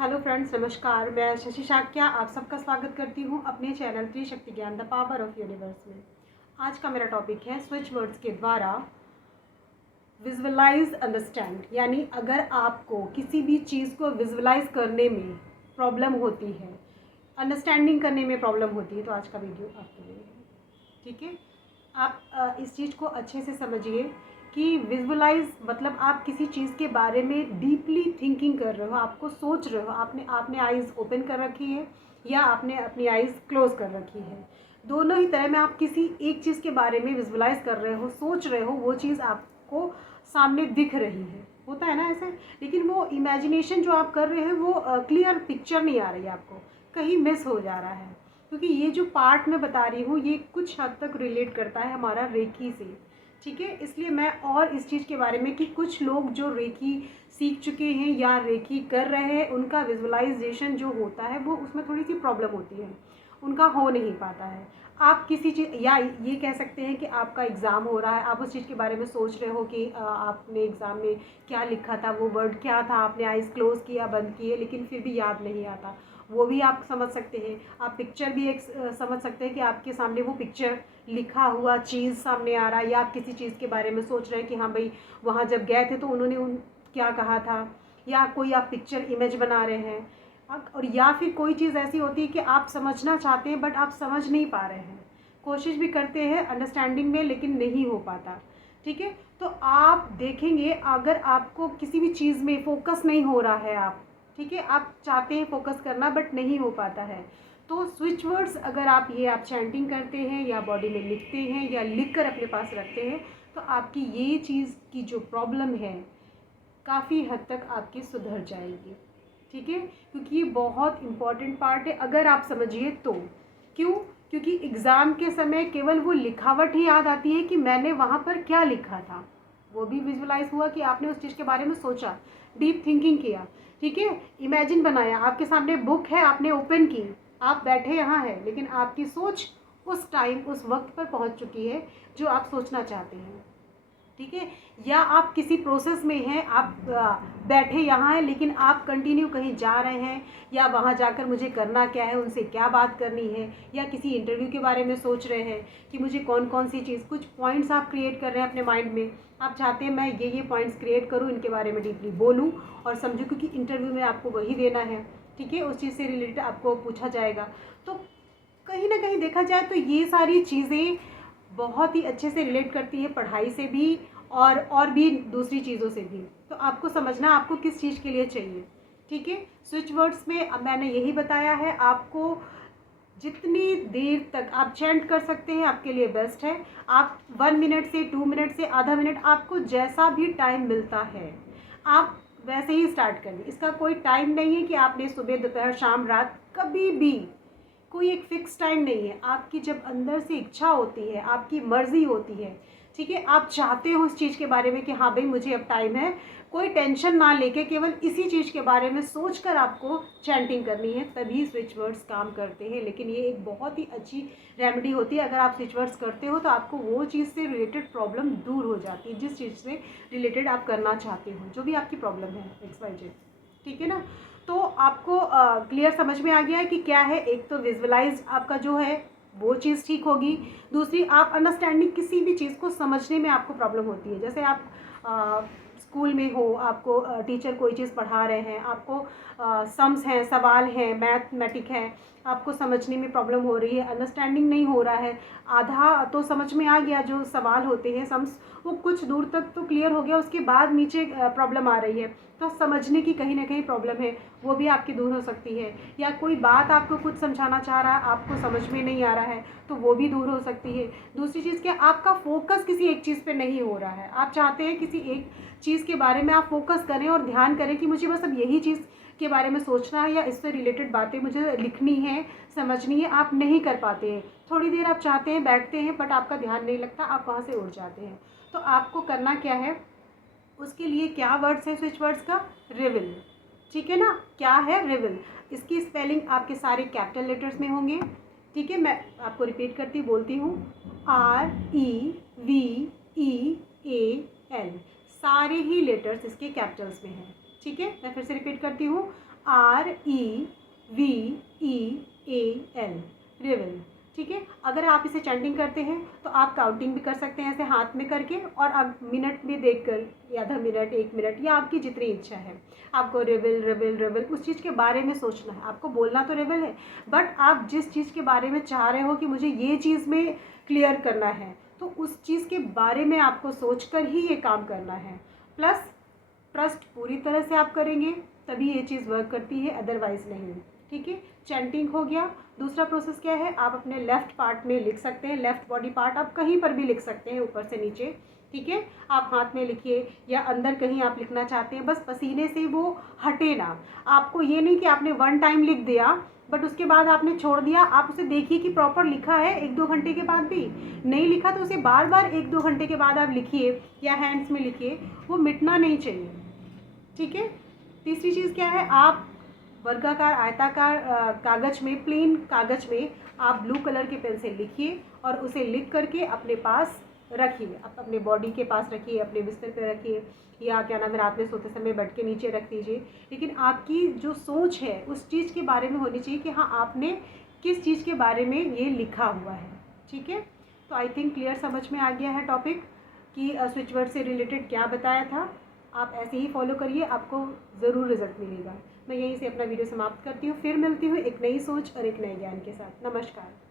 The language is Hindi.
हेलो फ्रेंड्स, नमस्कार। मैं शशि शाक्या आप सबका स्वागत करती हूँ अपने चैनल त्रिशक्ति ज्ञान द पावर ऑफ यूनिवर्स में। आज का मेरा टॉपिक है स्विच वर्ड्स के द्वारा विजुअलाइज अंडरस्टैंड। यानी अगर आपको किसी भी चीज़ को विजुअलाइज करने में प्रॉब्लम होती है, अंडरस्टैंडिंग करने में प्रॉब्लम होती है, तो आज का वीडियो आपके लिए है। ठीक है, आप इस चीज़ को अच्छे से समझिए कि विजुअलाइज मतलब आप किसी चीज़ के बारे में डीपली थिंकिंग कर रहे हो, आपको सोच रहे हो। आपने आइज़ ओपन कर रखी है या आपने अपनी आइज़ क्लोज कर रखी है। दोनों ही तरह में आप किसी एक चीज़ के बारे में विजुअलाइज कर रहे हो, सोच रहे हो, वो चीज़ आपको सामने दिख रही है। होता है ना ऐसे, लेकिन वो इमेजिनेशन जो आप कर रहे हैं वो क्लियर पिक्चर नहीं आ रही है, आपको कहीं मिस हो जा रहा है। क्योंकि ये जो पार्ट मैं बता रही हूँ ये कुछ हद तक रिलेट करता है हमारा रेकी से। ठीक है, इसलिए मैं और इस चीज़ के बारे में कि कुछ लोग जो रेकी सीख चुके हैं या रेकी कर रहे हैं, उनका विजुअलाइजेशन जो होता है वो उसमें थोड़ी सी प्रॉब्लम होती है, उनका हो नहीं पाता है। आप किसी चीज़ या ये कह सकते हैं कि आपका एग्ज़ाम हो रहा है, आप उस चीज़ के बारे में सोच रहे हो कि आपने एग्ज़ाम में क्या लिखा था, वो वर्ड क्या था, आपने आइज़ क्लोज़ किया, बंद किए, लेकिन फिर भी याद नहीं आता। वो भी आप समझ सकते हैं। आप पिक्चर भी एक समझ सकते हैं कि आपके सामने वो पिक्चर लिखा हुआ चीज़ सामने आ रहा है, या आप किसी चीज़ के बारे में सोच रहे हैं कि हाँ भाई वहाँ जब गए थे तो उन्होंने क्या कहा था, या कोई आप पिक्चर इमेज बना रहे हैं। और या फिर कोई चीज़ ऐसी होती है कि आप समझना चाहते हैं बट आप समझ नहीं पा रहे हैं, कोशिश भी करते हैं अंडरस्टैंडिंग में लेकिन नहीं हो पाता। ठीक है, तो आप देखेंगे अगर आपको किसी भी चीज़ में फोकस नहीं हो रहा है, आप ठीक है, आप चाहते हैं फोकस करना बट नहीं हो पाता है, तो स्विच वर्ड्स अगर आप चैंटिंग करते हैं या बॉडी में लिखते हैं या लिख कर अपने पास रखते हैं, तो आपकी ये चीज़ की जो प्रॉब्लम है काफ़ी हद तक आपकी सुधर जाएगी। ठीक है, क्योंकि ये बहुत इम्पॉर्टेंट पार्ट है अगर आप समझिए तो। क्यों? क्योंकि एग्ज़ाम के समय केवल वो लिखावट ही याद आती है कि मैंने वहाँ पर क्या लिखा था। वो भी विजुअलाइज हुआ कि आपने उस चीज़ के बारे में सोचा, डीप थिंकिंग किया। ठीक है, इमेजिन बनाया, आपके सामने बुक है, आपने ओपन की, आप बैठे यहाँ हैं, लेकिन आपकी सोच उस टाइम उस वक्त पर पहुँच चुकी है जो आप सोचना चाहते हैं। ठीक है, या आप किसी प्रोसेस में हैं, आप बैठे यहाँ हैं लेकिन आप कंटिन्यू कहीं जा रहे हैं, या वहाँ जाकर मुझे करना क्या है, उनसे क्या बात करनी है, या किसी इंटरव्यू के बारे में सोच रहे हैं कि मुझे कौन कौन सी चीज़, कुछ पॉइंट्स आप क्रिएट कर रहे हैं अपने माइंड में। आप चाहते हैं मैं ये पॉइंट्स क्रिएट करूँ, इनके बारे में डीपली बोलूँ और समझूँ, क्योंकि इंटरव्यू में आपको वही देना है। ठीक है, उस चीज़ से रिलेटेड आपको पूछा जाएगा। तो कहीं ना कहीं देखा जाए तो ये सारी चीज़ें बहुत ही अच्छे से रिलेट करती है पढ़ाई से भी और भी दूसरी चीज़ों से भी। तो आपको समझना आपको किस चीज़ के लिए चाहिए। ठीक है, स्विच वर्ड्स में अब मैंने यही बताया है आपको। जितनी देर तक आप चैंट कर सकते हैं आपके लिए बेस्ट है। आप 1 मिनट से 2 मिनट से आधा मिनट, आपको जैसा भी टाइम मिलता है आप वैसे ही स्टार्ट करिए। इसका कोई टाइम नहीं है कि आपने सुबह दोपहर शाम रात, कभी भी कोई एक फिक्स टाइम नहीं है। आपकी जब अंदर से इच्छा होती है, आपकी मर्जी होती है, ठीक है, आप चाहते हो उस चीज़ के बारे में कि हाँ भाई मुझे अब टाइम है, कोई टेंशन ना लेके केवल इसी चीज़ के बारे में सोचकर आपको चैंटिंग करनी है, तभी स्विच वर्ड्स काम करते हैं। लेकिन ये एक बहुत ही अच्छी रेमेडी होती है। अगर आप स्विच वर्ड्स करते हो तो आपको वो चीज़ से रिलेटेड प्रॉब्लम दूर हो जाती है, जिस चीज़ से रिलेटेड आप करना चाहते हो, जो भी आपकी प्रॉब्लम है XYZ। ठीक है ना, तो आपको क्लियर समझ में आ गया है कि क्या है। एक तो विजुअलाइज आपका जो है वो चीज़ ठीक होगी, दूसरी आप अंडरस्टैंडिंग, किसी भी चीज़ को समझने में आपको प्रॉब्लम होती है। जैसे आप स्कूल में हो, आपको टीचर कोई चीज़ पढ़ा रहे हैं, आपको सम्स हैं, सवाल हैं, मैथमेटिक है, आपको समझने में प्रॉब्लम हो रही है, अंडरस्टैंडिंग नहीं हो रहा है। आधा तो समझ में आ गया, जो सवाल होते हैं सम्स वो कुछ दूर तक तो क्लियर हो गया, उसके बाद नीचे प्रॉब्लम आ रही है, तो समझने की कहीं ना कहीं प्रॉब्लम है, वो भी आपकी दूर हो सकती है। या कोई बात आपको कुछ समझाना चाह रहा है, आपको समझ में नहीं आ रहा है, तो वो भी दूर हो सकती है। दूसरी चीज़ क्या, आपका फोकस किसी एक चीज़ पे नहीं हो रहा है, आप चाहते हैं किसी एक चीज़ के बारे में आप फोकस करें और ध्यान करें कि मुझे बस अब यही चीज़ के बारे में सोचना है या इससे रिलेटेड बातें मुझे लिखनी है, समझनी है, आप नहीं कर पाते हैं। थोड़ी देर आप चाहते हैं, बैठते हैं, बट आपका ध्यान नहीं लगता, आप वहाँ से उठ जाते हैं। तो आपको करना क्या है, उसके लिए क्या वर्ड्स है स्विच वर्ड्स का, रिविल। ठीक है ना, क्या है रिविल, इसकी स्पेलिंग आपके सारे कैपिटल लेटर्स में होंगे। ठीक है, मैं आपको रिपीट करती बोलती हूँ, REVEL, सारे ही लेटर्स इसके कैपिटल्स में हैं। ठीक है, मैं फिर से रिपीट करती हूँ, REVEAL, रिवेल। ठीक है, अगर आप इसे चैंटिंग करते हैं तो आप काउंटिंग भी कर सकते हैं ऐसे हाथ में करके, और आप मिनट में देखकर, या आधा मिनट, 1 मिनट, या आपकी जितनी इच्छा है। आपको रिवेल रिवेल रिवेल उस चीज़ के बारे में सोचना है। आपको बोलना तो रिवेल है, बट आप जिस चीज़ के बारे में चाह रहे हो कि मुझे ये चीज़ में क्लियर करना है, तो उस चीज़ के बारे में आपको सोच कर ही ये काम करना है। प्लस ट्रस्ट पूरी तरह से आप करेंगे तभी ये चीज़ वर्क करती है, अदरवाइज़ नहीं। ठीक है, चैंटिंग हो गया। दूसरा प्रोसेस क्या है, आप अपने लेफ़्ट पार्ट में लिख सकते हैं, लेफ़्ट बॉडी पार्ट आप कहीं पर भी लिख सकते हैं, ऊपर से नीचे। ठीक है, आप हाथ में लिखिए या अंदर कहीं आप लिखना चाहते हैं, बस पसीने से वो हटे ना। आपको ये नहीं कि आपने 1 टाइम लिख दिया बट उसके बाद आपने छोड़ दिया। आप उसे देखिए कि प्रॉपर लिखा है, 1-2 घंटे के बाद भी नहीं लिखा तो उसे बार बार 1-2 घंटे के बाद आप लिखिए या हैंड्स में लिखिए, वो मिटना नहीं चाहिए। ठीक है, तीसरी चीज़ क्या है, आप वर्गाकार आयताकार कागज़ में, प्लेन कागज़ में आप ब्लू कलर के पेन से लिखिए और उसे लिख करके अपने पास रखिए। आप अपने बॉडी के पास रखिए, अपने बिस्तर पे रखिए, या क्या नाम है, रात में सोते समय बेड के नीचे रख दीजिए। लेकिन आपकी जो सोच है उस चीज़ के बारे में होनी चाहिए कि हाँ, आपने किस चीज़ के बारे में ये लिखा हुआ है। ठीक है, तो आई थिंक क्लियर समझ में आ गया है टॉपिक कि स्विच वर्ड से रिलेटेड क्या बताया था। आप ऐसे ही फॉलो करिए, आपको ज़रूर रिजल्ट मिलेगा। मैं यहीं से अपना वीडियो समाप्त करती हूँ, फिर मिलती हूँ एक नई सोच और एक नए ज्ञान के साथ। नमस्कार।